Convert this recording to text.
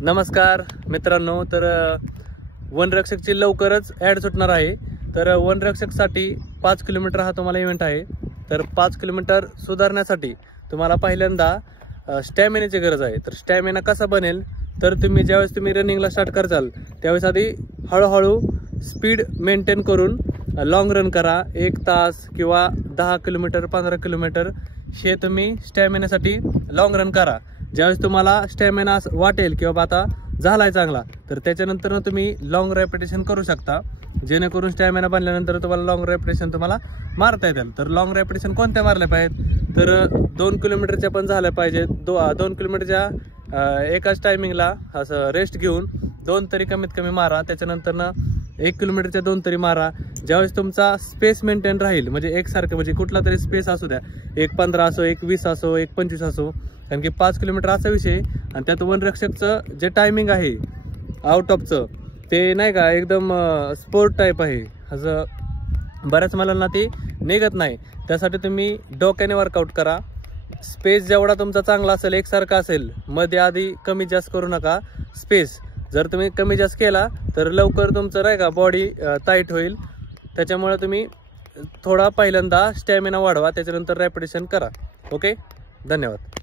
नमस्कार मित्रांनो, तर वनरक्षकची लवकरच ॲड सुटणार आहे। तर वनरक्षकसाठी 5 किलोमीटर हा तुम्हाला इव्हेंट आहे। तर 5 किलोमीटर सुधारण्यासाठी तुम्हाला पहिल्यांदा स्टॅमिनाची गरज आहे। तर स्टॅमिना कसा बनेल, तर ज्यावेळेस तुम्ही रनिंगला स्टार्ट करताल त्यावेळेस आधी हळूहळू स्पीड मेंटेन करून लॉंग रन करा। 1 तास किंवा 10 किलोमीटर 15 किलोमीटर हे तुम्ही स्टॅमिनासाठी लॉंग रन करा। ज्यावेळेस तुम्हाला स्टॅमिना वाटेल किंवा आता झालाय चांगला, तर त्याच्यानंतर तुम्ही लॉंग रेपिटेशन करू शकता, जेणेकरून स्टॅमिना बनल्यानंतर तुम्हाला लॉंग रेपिटेशन तुम्हाला मारता येतील। तर लॉंग रेपिटेशन कोणत्या मारल्या पाहिजेत, तर 2 किलोमीटरच्या पण झाल्या पाहिजेत। 2 किलोमीटरच्या एकाच टायमिंगला असं रेस्ट घेऊन 2 तरी कमीत कमी मारा। त्याच्यानंतर 1 किलोमीटरच्या 2 तरी मारा। ज्यावेळेस तुमचा स्पेस मेंटेन राहील, म्हणजे एकसारखं, म्हणजे कुठला तरी स्पेस असू द्या, 1:15 असो, 1:20 असो, 1:25 असो, कारण की 5 किलोमीटर असा विषय आणि त्यात वनरक्षकचं जे टायमिंग आहे आउट ऑफचं, ते नाही का एकदम स्पोर्ट टाईप आहे। असं बऱ्याच मुलांना ते निघत नाही। त्यासाठी तुम्ही डोक्याने वर्कआउट करा। स्पेस जेवढा तुमचा चांगला असेल, एकसारखा असेल, मध्ये आधी कमी जास्त करू नका। स्पेस जर तुम्ही कमी जास्त केला तर लवकर तुमचं नाही का बॉडी टाईट होईल। त्याच्यामुळे तुम्ही थोडा पहिल्यांदा स्टॅमिना वाढवा, त्याच्यानंतर रॅपिटेशन करा। ओके, धन्यवाद।